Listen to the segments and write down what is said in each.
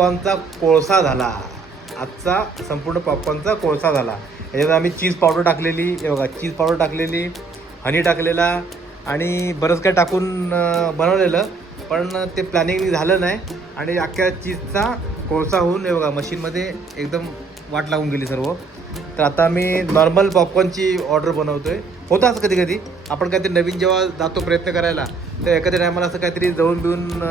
पॉपकॉर्नचा कोळसा झाला. आजचा संपूर्ण पॉपकॉर्नचा कोळसा झाला. याच्यात आम्ही चीज पावडर टाकलेली हे बघा चीज पावडर टाकलेली हनी टाकलेला आणि बरंच काय टाकून बनवलेलं. पण ते प्लॅनिंग झालं नाही आणि अख्ख्या चीजचा कोळसा होऊन हे बघा मशीनमध्ये एकदम वाट लागून गेली सर्व. तर आता मी नॉर्मल पॉपकॉर्नची ऑर्डर बनवतो होतं असं कधी कधी आपण काहीतरी नवीन जेव्हा जातो प्रयत्न करायला तर एखाद्या टायमाला असं काहीतरी जळून बिळून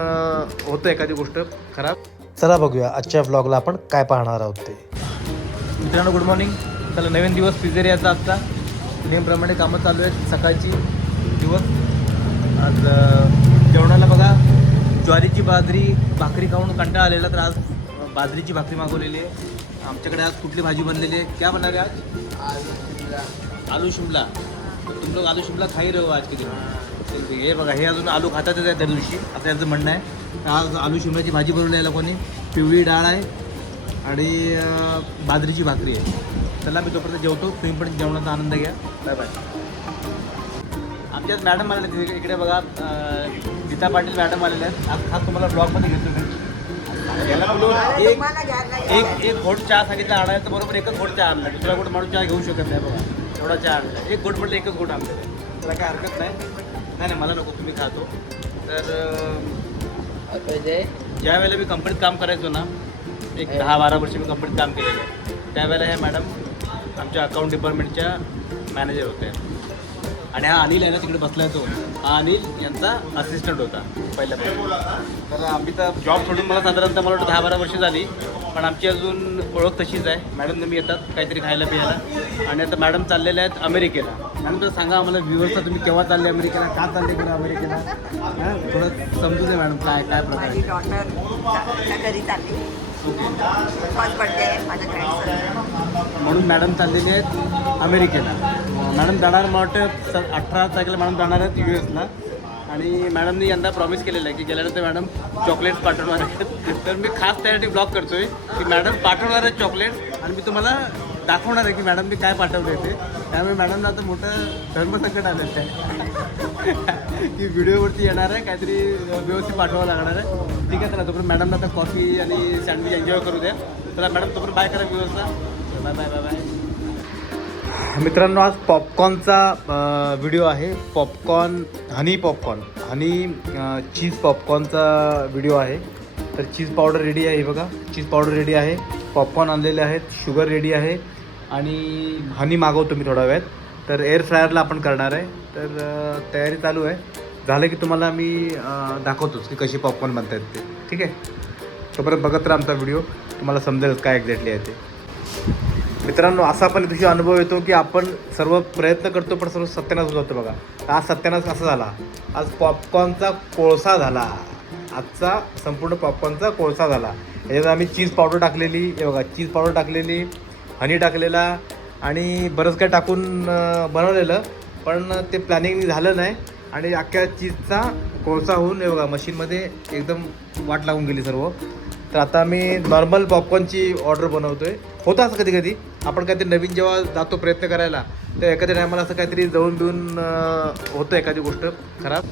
होतं एखादी गोष्ट खराब. चला बघूया आजच्या ब्लॉगला आपण काय पाहणार आहोत ते. मित्रांनो गुड मॉर्निंग चला नवीन दिवस पिझेरियाचा आजचा. नेहमीप्रमाणे कामं चालू आहेत. सकाळची दिवस. आज जेवणाला बघा ज्वारीची बाजरी भाकरी खाऊन कंटाळा आलेला तर आज बाजरीची भाकरी मागवलेली आहे. आमच्याकडे आज कुठली भाजी बनलेली आहे? क्या बना रहे आज? आलू शिमला. तुम लोग आलू शिमला खाई रहो आज के दिन हे बघा हे अजून आलू खातातच आहे त्या दिवशी. असं यांचं म्हणणं आहे आज आलू शिमल्याची भाजी बनवली आहे लोकांनी पिवळी डाळ आहे आणि बाजरीची भाकरी आहे. चला मी तोपर्यंत जेवतो. तुम्ही पण जेवणाचा आनंद घ्या. बाय बाय आमच्याच मॅडम आलेल्या तिथे इकडे बघा गीता पाटील मॅडम आलेल्या आहेत. आज खास तुम्हाला ब्लॉगमध्ये घेतो मी. एक एक एक घोट चहा सांगितलं आणायला तर बरोबर एकच घोट चहा आणला. दुसरा घोट माणूस चहा घेऊ शकत नाही बघा. एवढा चहा आणला. एक घोट म्हटलं एकच घोट आणलं. त्याला काय हरकत नाही. नाही नाही मला नको तुम्ही खातो. तर अं, ज्या वेळेला मी कंपनीत काम करायचो ना एक दहा बारा वर्ष मी कंपनीत काम केलेलं आहे. त्यावेळेला ह्या मॅडम आमच्या अकाउंट डिपार्टमेंटच्या मॅनेजर होत्या आणि हा अनिल आहे ना तिकडे बसलाय तो. हा अनिल यांचा असिस्टंट होता पहिल्यापासून. तर आम्ही तर जॉब सोडून मला साधारणतः मला वाटतं दहा बारा वर्ष झाली. पण आमची अजून ओळख तशीच आहे. मॅडम नेहमी येतात काहीतरी खायला पियायला आणि आता मॅडम चाललेल्या आहेत अमेरिकेला. मॅडम तर सांगा आम्हाला व्ह्युअर्सला तुम्ही केव्हा चालले अमेरिकेला? का चालले बरं अमेरिकेला? हां थोडं समजू दे मॅडम काय काय प्रकार माझी आहे. डॉटर घरी चालली. ओके फर्स्ट बर्थडे आहे माझ्या फ्रेंडचं म्हणून मॅडम चाललेले आहेत अमेरिकेला. मॅडम जाणार मला वाटतं स अठरा तारखेला मॅडम जाणार आहेत यू एसला आणि मॅडमनी यंदा प्रॉमिस केलेलं आहे की गेल्यानंतर मॅडम चॉकलेट्स पाठवणार आहेत. तर मी खास त्यासाठी ब्लॉग करतोय की मॅडम पाठवणार आहेत चॉकलेट्स आणि मी तुम्हाला दाखवणार आहे की मॅडम मी काय पाठवलं आहे ते. त्यामुळे मॅडमला आता मोठं धर्मसंकट आलं आहे की व्हिडिओवरती येणार आहे काहीतरी व्यवस्थित पाठवावं लागणार आहे. ठीक आहे चला तोपर्यंत मॅडमला आता कॉफी आणि सँडविच एन्जॉय करू द्या. चला मॅडम तोपर्यंत बाय करा व्यवस्था बाय बाय बाय बाय मित्रांनो आज पॉपकॉर्नचा व्हिडिओ आहे. Popcorn honey popcorn honey cheese पॉपकॉर्नचा video आहे. तर चीज पावडर रेडी आहे बघा. चीज पावडर रेडी आहे. पॉपकॉर्न आणलेले आहेत. शुगर रेडी आहे. आणि हनी मागवतो मी थोड्या वेळात तर एअर फ्रायरला आपण करणार आहे. तर तयारी चालू आहे. झालं की तुम्हाला मी दाखवतोच की कशी पॉपकॉर्न बनतात ते. ठीक आहे? तोपर्यंत बघत राहा आमचा व्हिडिओ तुम्हाला समजेल काय एक्झॅक्टली आहे ते. मित्रांनो असा पण दिवशी अनुभव येतो की आपण सर्व प्रयत्न करतो पण सर्व सत्यानाश होतो बघा. आज सत्यानाश असा झाला. आज पॉपकॉर्नचा कोळसा झाला. आजचा संपूर्ण पॉपकॉर्नचा कोळसा झाला. याच्यात आम्ही चीज पावडर टाकलेली. हे बघा चीज पावडर टाकलेली. हनी टाकलेला आणि बरंच काय टाकून बनवलेलं पण ते प्लॅनिंग झालं नाही. आणि अख्ख्या चीजचा कोळसा होऊन हे बघा मशीनमध्ये एकदम वाट लागून गेली सर्व. तर आता मी नॉर्मल पॉपकॉर्नची ऑर्डर बनवतो आहे होतं असं कधी कधी आपण काहीतरी नवीन जेव्हा जातो प्रयत्न करायला तर एखाद्या टायमाला असं काहीतरी जाऊन बिळून होतं एखादी गोष्ट खराब.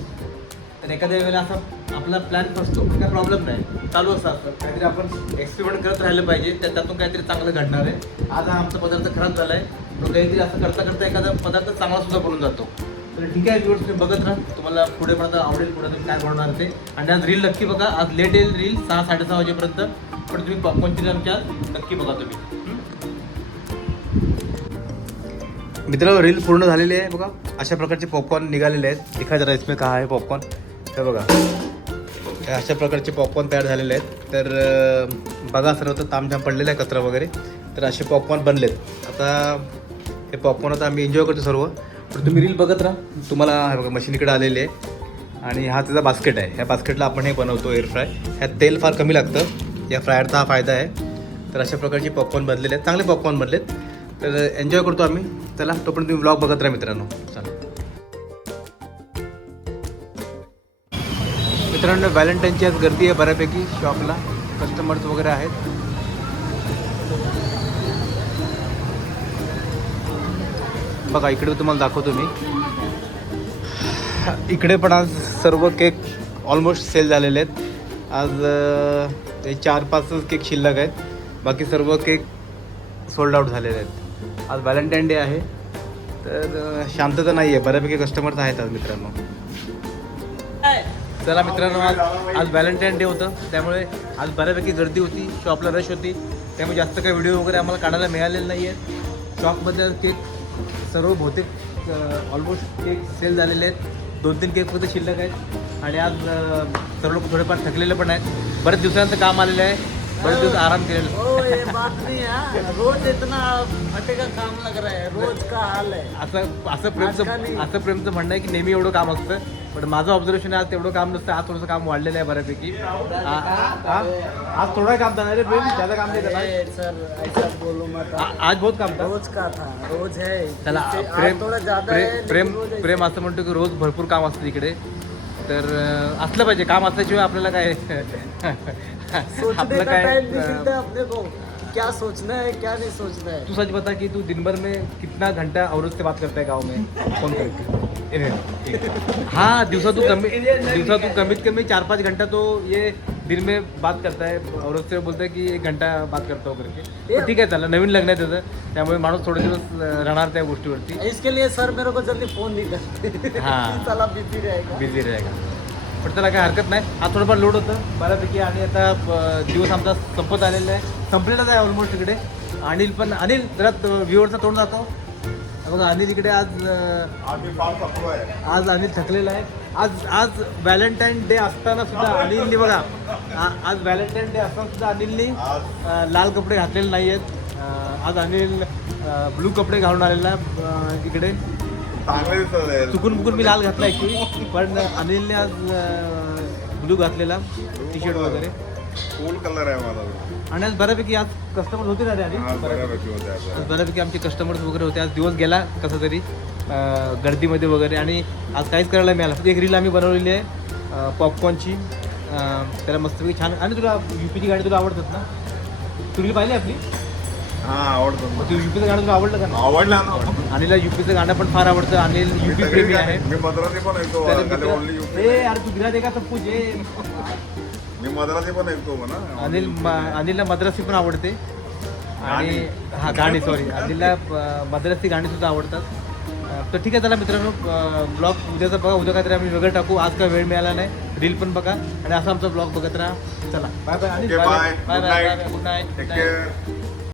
तर एखाद्या वेळेला असं आपला प्लॅन फसतो पण काय प्रॉब्लेम नाही. चालू असं असतं. काहीतरी आपण एक्सपेरिमेंट करत राहिलं पाहिजे त्या त्यातून काहीतरी चांगलं घडणार आहे. आज हा आमचा पदार्थ खराब झाला आहे तो काहीतरी असं करता करता एखादा पदार्थ चांगला सुद्धा बनून जातो. तर ठीक आहे व्ह्युअर्स तुम्ही बघत राहा. तुम्हाला पुढे पण आवडेल पुढे तुम्ही काय बनवणार ते. आणि आज रील नक्की बघा. आज लेट येईल रील सहा साडेसहा वाजेपर्यंत. पण तुम्ही पॉपकॉर्नची आमच्या? नक्की बघा तुम्ही. मित्रांनो रील पूर्ण झालेली आहे बघा. अशा प्रकारचे पॉपकॉर्न निघालेले आहेत. एखाद्या जरा का आहे पॉपकॉर्न हे बघा. अशा प्रकारचे पॉपकॉर्न तयार झालेले आहेत. तर बघा सर्व तर तामझाम पडलेला आहे कचरा वगैरे. तर असे पॉपकॉर्न बनलेत. आता हे पॉपकॉर्न आता आम्ही एन्जॉय करतो सर्व. पण तुम्ही रील बघत राहा. तुम्हाला बघा मशीन इकडे आलेली आहे. आणि हा त्याचा बास्केट आहे. ह्या बास्केटला आपण हे बनवतो एअर फ्राय ह्यात तेल फार कमी लागतं. या फ्रायरचा हा फायदा आहे. तर अशा प्रकारचे पॉपकॉर्न बनलेले आहेत. चांगले पॉपकॉर्न बनलेत. तर एन्जॉय करतो आम्ही. चला तोपर्यंत तुम्ही ब्लॉग बघत राहा मित्रांनो. चला. मित्रांनो व्हॅलेंटाईनची आज गर्दी आहे बऱ्यापैकी शॉपला. कस्टमर्स वगैरे आहेत. बघा इकडे तुम्हाला दाखवतो मी. इकडे पण आज सर्व केक ऑलमोस्ट सेल झालेले आहेत. आज ते चार पाचच केक शिल्लक आहेत. बाकी सर्व केक सोल्ड आउट झालेले आहेत. आज व्हॅलेंटाईन डे आहे. तर शांतता नाही आहे बऱ्यापैकी कस्टमर्स आहेत आज मित्रांनो. चला मित्रांनो आज आज व्हॅलेंटाईन डे होतं. त्यामुळे आज बऱ्यापैकी गर्दी होती. शॉपला रश होती. त्यामुळे जास्त काही व्हिडिओ वगैरे आम्हाला काढायला मिळालेले नाही आहेत शॉपमध्ये केक सर्व बहुतेक ऑलमोस्ट केक सेल झालेले आहेत. दोन तीन केक फक्त शिल्लक आहेत. आणि आज सर्व लोक थोडेफार थकलेले पण आहेत. बरेच दिवसानंतर काम आलेलं आहे. बरेच दिवस आराम केलेला ओ ये बात नहीं है। रोज इतना फटे का काम लग रहा है। रोज का हाल है। असं असं प्रेमचं. असं प्रेमचं म्हणणं आहे की नेहमी एवढं काम असतं. पण माझं ऑब्झर्वेशन आहे आज तेवढं काम नसतं. आज थोडंसं काम वाढलेलं आहे बऱ्यापैकी. आज थोडं काम था रे प्रेम ज्यादा काम नाही अरे सर ऐसा बोलो मत. आज बहुत काम था. रोज का था? रोज है. चला प्रेम प्रेम प्रेम असं म्हणतो की रोज भरपूर काम असतं इकडे. तर असलं पाहिजे. काम असल्याशिवाय आपल्याला काय सोचने का टाइम नहीं मिलता अपने को। क्या सोचना है क्या नहीं सोचना है? तू सच बता कि तू दिन भर में कितना घंटा औरत से बात करता है गाँव में? फ़ोन करके। हाँ। दिवसा तू कमी दिवसा तू कमीत कमी चार पाँच घंटा तो ये दिन में बात करता है। औरत से बोलता है की एक घंटा बात करता हूँ करके। ठीक आहे त्याला नवीन लग्न त्याचं त्यामुळे माणूस थोडे दिवस राहणार त्या गोष्टीवरती। इसके लिए सर मेरे को जल्दी फ़ोन नहीं करते। हाँ. बिज़ी रहेगा। बिझी रहेगा। पण त्याला काय हरकत नाही. आज थोडंफार लोड होतं. बऱ्यापैकी आणि आता दिवस आमचा संपत आलेला आहे. संपलेलाच आहे ऑलमोस्ट इकडे. अनिल पण अनिल जरा व्ह्युअरचा तोंड जातो बघा अनिल इकडे आज आज अनिल थकलेला आहे. आज आज व्हॅलेंटाईन डे असताना सुद्धा अनिलनी बघा. आज व्हॅलेंटाईन डे असताना सुद्धा अनिलनी लाल कपडे घातलेले नाही आहेत आज अनिल ब्लू कपडे घालून आलेला इकडे. चांगले दिसत आहे. चुकून मुकून मी लाल घातला ऍक्च्युली पण अनिलने आज ब्लू घातलेला टी शर्ट वगैरे. फुल कलर आहे माझा. आणि आज बऱ्यापैकी आज कस्टमर होते ना रे आधी? हा बऱ्यापैकी होते आता आज बऱ्यापैकी आमचे कस्टमर्स वगैरे होते. आज दिवस गेला कसा तरी अं, गर्दीमध्ये वगैरे. आणि आज काहीच करायला मिळालं. फक्त एक रील आम्ही बनवलेली आहे पॉपकॉर्नची त्याला मस्तपैकी छान. आणि तुला युपीची गाडी तुला आवडतात ना? तू रील पाहिली आपली? हा आवडतो. तू युपीचं गाणं तुला आवडलं का आवडला ना. अनिलला युपीचं गाणं पण फार आवडतं. अनिल युपी सगळी प्रेमी गाणी- आहे. मी मद्रासी पण ऐकतो त्याला खाली ओनली मित्र- ए यार तू गिरा देगा सब कुछ ये मी मद्रासी पण ऐकतो म्हणा. अनिल म- अनिलला मद्रासी पण आवडते. आणि हा गाणी सॉरी अनिलला अ, मद्रासी गाणी सुद्धा आवडतात. अ, तर ठीक आहे चला मित्रांनो ब्लॉग उद्याचा बघा. उद्या काहीतरी आम्ही वेगळं टाकू. आज काय वेळ मिळाला नाही. रील पण बघा. आणि असा आमचा ब्लॉग बघत राहा. चला. Bye bye Okay, bye bye. Bye Good night. Good night take care